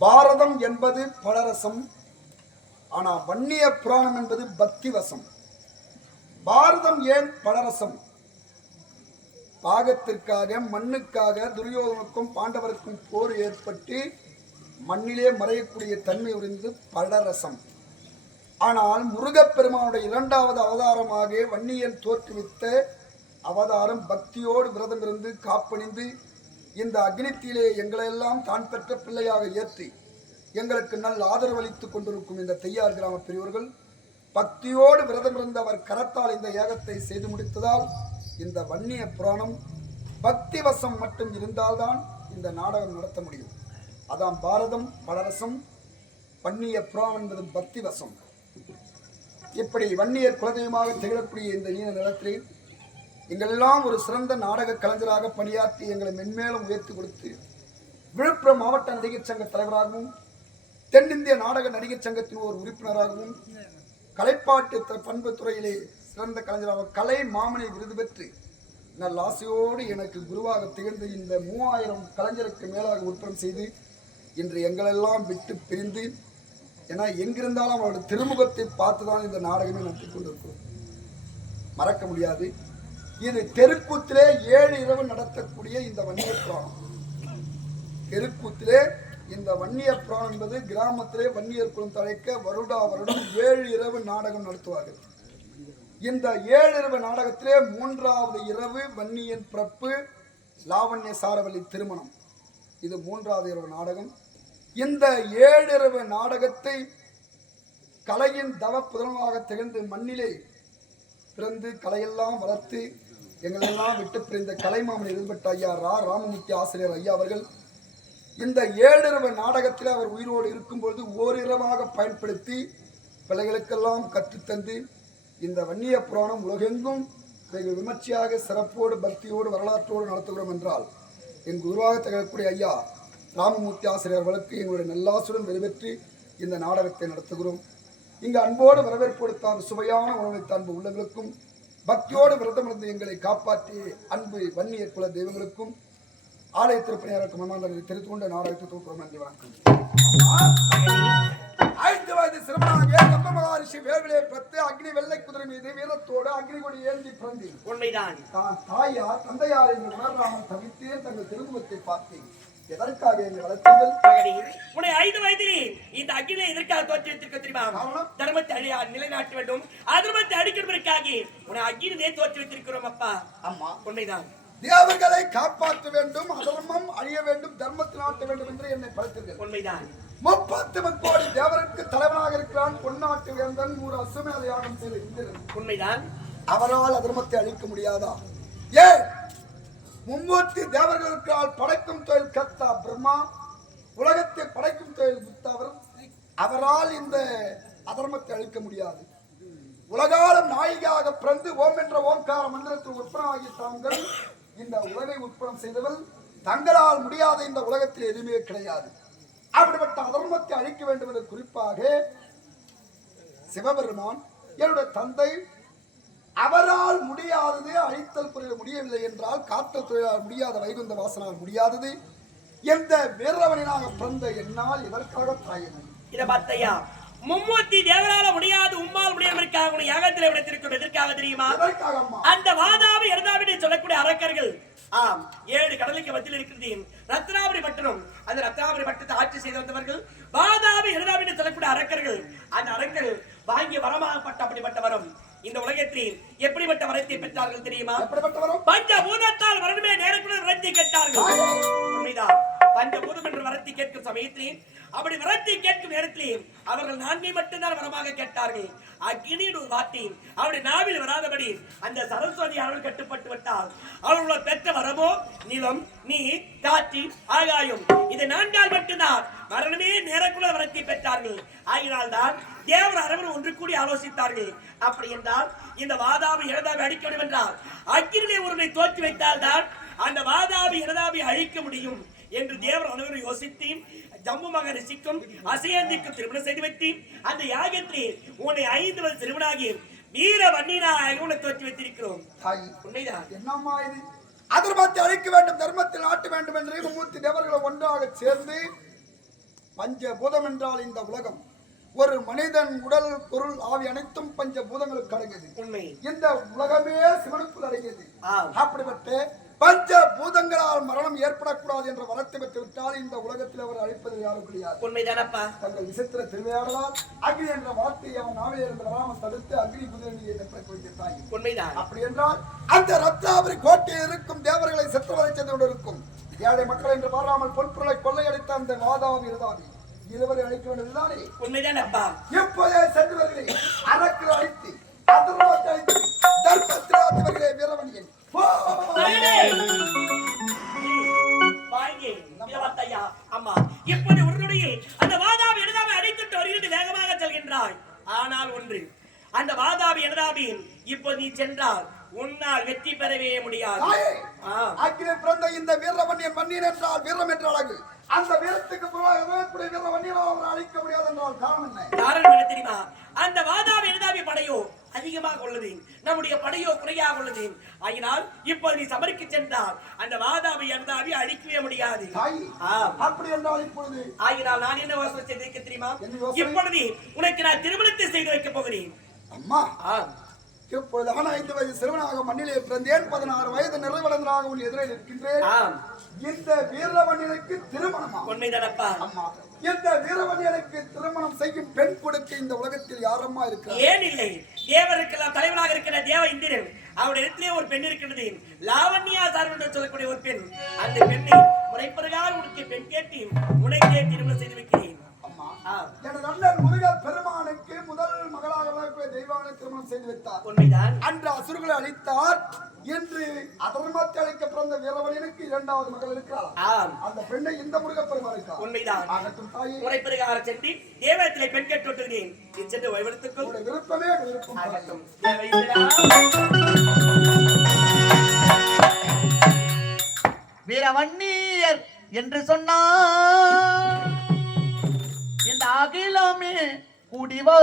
பாரதம் என்பது பலரசம் ஆனால் வன்னிய புராணம் என்பது பக்தி வசம் பாரதம் ஏன் பலரசம்? பாகத்திற்காக மண்ணுக்காக துரியோதனுக்கும் பாண்டவருக்கும் போர் ஏற்பட்டு மண்ணிலே மறையக்கூடிய தன்மை உறிந்து பலரசம். ஆனால் முருகப்பெருமானுடைய இரண்டாவது அவதாரமாக வன்னியன் தோற்றுவித்த அவதாரம் பக்தியோடு விரதம் இருந்து காப்பணிந்து இந்த அக்னித்திலே எங்களையெல்லாம் தான் பெற்ற பிள்ளையாக ஏற்றி எங்களுக்கு நல்ல ஆதரவு அளித்துக் கொண்டிருக்கும் இந்த தையார் கிராம பெரியவர்கள் பக்தியோடு விரதம் இருந்து அவர் கரத்தால் இந்த ஏகத்தை செய்து முடித்ததால் இந்த வன்னிய புராணம் பக்தி வசம் மட்டும் இருந்தால்தான் இந்த நாடகம் நடத்த முடியும். அதான் பாரதம் பலரசம் வன்னிய புராணம் என்பது பக்தி வசம் இப்படி வன்னியர் குலதெய்வமாக திகழக்கூடிய இந்த நீல நிலத்திலே எங்களெல்லாம் ஒரு சிறந்த நாடக கலைஞராக பணியாற்றி எங்களை மென்மேலும் உயர்த்தி கொடுத்து விழுப்புரம் மாவட்ட நடிகர் சங்க தலைவராகவும் தென்னிந்திய நாடக நடிகர் சங்கத்தின் ஒரு உறுப்பினராகவும் கலைப்பாட்டு த- பண்பு துறையிலே சிறந்த கலைஞராக கலை மாமனை விருது பெற்று நல்ல ஆசையோடு எனக்கு குருவாக திகழ்ந்து இந்த மூவாயிரம் கலைஞருக்கு மேலாக உற்பத்தி செய்து இன்று எங்களெல்லாம் விட்டு பிரிந்து ஏன்னா எங்கிருந்தாலும் அவருடைய திருமுகத்தை பார்த்து தான் இந்த நாடகமே நடத்தி கொண்டிருக்கிறோம். மறக்க முடியாது. இது தெருக்கூத்திலே ஏழு இரவு நடத்தக்கூடிய இந்த வன்னிய புராணம். தெருக்கூத்திலே இந்த வன்னிய புராணம் என்பது கிராமத்திலே வன்னியர் குளம் தழைக்க வருடா வருடம் ஏழு இரவு நாடகம் நடத்துவார்கள். இந்த ஏழு இரவு நாடகத்திலே மூன்றாவது இரவு வன்னியன் பிறப்பு லாவண்ய சாரவல்லி திருமணம். இது மூன்றாவது இரவு நாடகம். இந்த ஏழிரவு நாடகத்தை கலையின் தவ புதனமாக திகழ்ந்து மண்ணிலே பிறந்து கலையெல்லாம் வளர்த்து எங்களெல்லாம் விட்டு பிரிந்த கலைமாமன் இருபட்ட ஐயா ரா. ராமமூர்த்தி ஆசிரியர் ஐயா அவர்கள் இந்த ஏழிரவு நாடகத்தில் அவர் உயிரோடு இருக்கும்பொழுது ஓரிரவாக பயன்படுத்தி பிள்ளைகளுக்கெல்லாம் கற்றுத்தந்து இந்த வன்னிய புராணம் உலகெங்கும் வெகு விமர்சையாக சிறப்போடு பக்தியோடு வரலாற்றோடு நடத்துகிறோம் என்றால் என் குருவாக திகழக்கூடிய ஐயா ராமமூர்த்தி ஆசிரியர் அவர்களுக்கு எங்களுடைய நல்லாசுடன் வெறுவெற்றி இந்த நாடகத்தை நடத்துகிறோம். இங்கு அன்போடு வரவேற்பு கொடுத்தார் சுவையான உணவை தன்பு உள்ளங்களுக்கும் பக்தியோடு விரதம் இருந்து எங்களை காப்பாற்றி அன்பு வன்னிய குல தெய்வங்களுக்கும் ஆலய திருப்பணியாருக்கு மனமாந்தரை தெரிந்து கொண்ட நாடகத்தை தூக்குறோம் நன்றி வணக்கம். ஐந்து வயது சிறுவனாக கம்ப மகாரிஷி வேவிலே பெற்று அக்னி வெள்ளை குதிரை மீது வீரத்தோடு அக்னி கொடி ஏந்தி பிறந்தேன். உண்மைதான். தான் தாயார் தந்தையார் என்று உணராமல் தவித்தேன் தங்கள் திருமுகத்தை பார்த்தேன். எதற்காக வளர்த்தீர்கள்? மகனே உன்னை ஐந்து வயதிலே இந்த அகிலை எதற்காக தோற்றுவித்திருக்க தெரியுமா? தர்மத்தை அழி நிலைநாட்ட வேண்டும். அதர்மத்தை அடிக்கிறதற்காக உன்னை அகிலே தோற்றுவித்திருக்கிறோம் அப்பா. அம்மா உண்மைதான். தேவர்களை காப்பாற்ற வேண்டும் அதர்மம் அழிய வேண்டும் தர்மத்தை நாட்ட வேண்டும் என்று என்னை படைத்தீர்கள். உண்மைதான். முப்பத்து முக்கோடி தேவருக்கு தலைவனாக இருக்கிறான் பொன்னாட்டு வேந்தன் நூறு அசுமேத யாகம் செய்த இந்திரன். உண்மைதான். அவரால் அதர்மத்தை அழிக்க முடியாதா? ஏ மும்மூர்த்தி தேவர்களுக்கால் படைக்கும் தொழில் கர்த்தா பிரம்மா உலகத்தை படைக்கும் தொழில் புத்தவரும் அவரால் இந்த அதர்மத்தை அழிக்க முடியாது. உலகாலம் நாயிகாக பிறந்து ஓம் என்ற ஓம்கார மந்திரத்தில் உற்பனமாகிய தாங்கள் இந்த உலகை உற்பனம் செய்தவள் தங்களால் முடியாத இந்த உலகத்தில் எதுவுமே கிடையாது. அப்படிப்பட்ட அதர்மத்தை அழிக்க வேண்டும் என்று குறிப்பாக சிவபெருமான் என்னுடைய தந்தை அவரால் முடியாதது அழித்தல் தொழில் முடியவில்லை என்றால் காத்தல் தொழிலால் முடியாத வைகுந்த வாசனால் முடியாதது. எந்த வீரவனாக பிறந்த என்னால் இதற்காக தாயினை இத பார்த்தையா? மும்மூர்த்தி தேவரால முடியாது உம்மால் முடியாமற்காக உன்னை யாகத்தில் விடுத்திருக்கிறோம் எதற்காக தெரியுமா? அந்த வாதாபி இரண்டாவினை சொல்லக்கூடிய அரக்கர்கள். ஆம் ஏழு கடலுக்கு மத்தியில் இருக்கிறது ரத்னாபுரி பட்டணம். அந்த ரத்னாபுரி பட்டத்தை ஆட்சி செய்து வந்தவர்கள் வாதாபி இரண்டாவினை சொல்லக்கூடிய அரக்கர்கள். அந்த அரக்கர்கள் வாங்கிய வரமாகப்பட்ட அப்படிப்பட்ட வரம் இந்த உலகத்தில் எப்படிப்பட்ட வரத்தை பெற்றார்கள் தெரியுமா? எப்படிப்பட்ட வரும் பஞ்ச பூதத்தால் வரணுமே நேரக்குள்ள வரத்தை கேட்டார்கள். உண்மைதான். பஞ்ச பூதம் என்று வரத்தை கேட்கும் சமயத்தில் அப்படி வரத்தை கேட்கும் நேரத்தில் அவர்கள் நான்கை மட்டும்தான் வரமாக கேட்டார்கள். அக்னியின் ஒரு வார்த்தை அவருடைய நாவில் வராதபடி அந்த சரஸ்வதி அவர்கள் கட்டுப்பட்டு விட்டால் அவர்கள் பெற்ற வரமோ நிலம் நீர் காற்று ஆகாயம் இது நான்கால் மட்டும்தான் மரணமே நேரக்குள்ள வரத்தை பெற்றார்கள். ஆகினால் தான் தேவர் அரவர் ஒன்று கூடி ஆலோசித்தார்கள். அப்படி என்றால் இந்த வாதாபி இடதாபி அடிக்க வேண்டும் என்றால் அக்கிரிலே ஒருவனை தோற்றி வைத்தால் தான் அந்த வாதாபி இடதாபி அழிக்க முடியும் என்று தேவர் அனைவரும் யோசித்து ஜம்மு மக ரிஷிக்கும் அசையந்திக்கும் திருமணம் செய்து வைத்து அந்த யாகத்திலே உன்னை ஐந்து வயது சிறுவனாகி வீர வன்னியனாக உன்னை தோற்றி வைத்திருக்கிறோம். உண்மைதான் என்னம்மா இது? அதர்மத்தை அழிக்க வேண்டும் தர்மத்தில் ஆட்ட வேண்டும் என்று மும்மூர்த்தி தேவர்கள் ஒன்றாக சேர்ந்து பஞ்சபூதம் என்றால் இந்த உலகம். ஒரு மனிதன் உடல் பொருள் ஆவி அனைத்தும் பஞ்சபூதங்களுக்கு அடங்கியது. உண்மை. இந்த உலகமே சிவனுக்குள் அடங்கியது. அப்படிப்பட்ட பஞ்ச பூதங்களால் மரணம் ஏற்படக்கூடாது என்ற வரத்தை பெற்று விட்டால் இந்த உலகத்தில் அவர் அழிப்பது யாரும் கிடையாது. உண்மைதானப்பா? தங்கள் விசித்திர திருவிளையாடலால் அக்னி என்ற வார்த்தையை அவன் நாவிலே இருந்து வராமல் தடுத்து அக்னி குதிரையை பிறக்க வைத்த தாய் உண்மைதான். அப்படி என்றால் அந்த ரத்னாபுரி கோட்டையில் இருக்கும் தேவர்களை செத்துவரை சென்று கொண்டிருக்கும் ஏழை மக்கள் என்று பாராமல் பொன்பொருளை கொள்ளையடித்த அந்த வாதாவி இருதாவி இருவரை அழிக்க வேண்டியதுதானே உண்மைதானப்பா இப்போதே சென்று வருகிறேன். அரக்கில் அழித்து அதர்மத்தை அழித்து தர்மத்தில் ஆத்து வருகிறேன் வீரமணியன். அம்மா. இப்போது உன்னுடைய அந்த வாதாபி எழுதாமை அடித்துட்டு வருகிறது வேகமாக செல்கின்றாய். ஆனால் ஒன்று அந்த வாதாபி எழுதாபியின் இப்போ நீ சென்றால் உன்னால் வெற்றி பெறவே முடியாது. தாயே, ஆ, அக்கினி பிறந்த இந்த வீரமணியன் மன்னியன் என்றால் வீரம் என்ற அழகு. அந்த வீரத்துக்கு புறமாக இருக்கக்கூடிய வீரமணியனால் அவரை அழிக்க முடியாது என்றால் காரணம் என்ன? காரணம் என்ன தெரியுமா? அந்த வாதாபி எழுதாபி படையோ அதிகமாக உள்ளது. நம்முடைய படையோ குறையாக உள்ளது. ஆகினால் இப்போ நீ சபரிக்கு சென்றால் அந்த வாதாபி எழுதாபி அழிக்கவே முடியாது. அப்படி என்றால் இப்பொழுது? ஆகினால் நான் என்ன யோசனை செய்திருக்க தெரியுமா? இப்பொழுது உனக்கு நான் திருமணத்தை செய்து வைக்க போகிறேன். அம்மா ஆம். இப்பொழுது ஆனா ஐந்து வயது சிறுவனாக மண்ணிலே பிறந்தேன் பதினாறு வயது நிறைவடைந்தனாக உன் எதிரே நிற்கின்றேன். இந்த வீரமணியனுக்கு திருமணமா அம்மா இந்த வீரமணியனுக்கு திருமணம் செய்யும் பெண் கொடுக்க இந்த உலகத்தில் யாரம்மா இருக்கிறார்? ஏன் இல்லை? தேவருக்கெல்லாம் தலைவராக இருக்கிற தேவ இந்திரன் அவருடைய இடத்திலே ஒரு பெண் இருக்கிறது. லாவண்யா சார் என்று சொல்லக்கூடிய ஒரு பெண். அந்த பெண்ணை முறைப்பிரகாரம் உனக்கு பெண் கேட்டு உனக்கே திருமணம் செய்து வைக்கிறேன். அம்மா. எனது அண்ணன் முருக பெருமானுக்கு விளக்கக்கூடிய தெய்வானை திருமணம் செய்து வைத்தார் உண்மைதான். அன்று அசுரர்களை அழித்தார் என்று அதர்மத்தை அழிக்க பிறந்த வீரவனியனுக்கு இரண்டாவது மகள் இருக்கிறார் ஆம். அந்த பெண்ணை இந்த முருக பெருமாள் இருக்கார் உண்மைதான். ஆகட்டும் தாயே. முறைப்பிரகாரம் சென்று தேவத்திலே பெண் கேட்டு விட்டுகிறேன். நீ சென்று ஓய்வெடுத்துக்கொள் உங்களுடைய விருப்பமே எங்கள் விருப்பம் தாயே. ஆகட்டும். தேவ இந்திரா. வீரவன்னியர் என்று சொன்னார் இந்த அகிலமே குடிவர்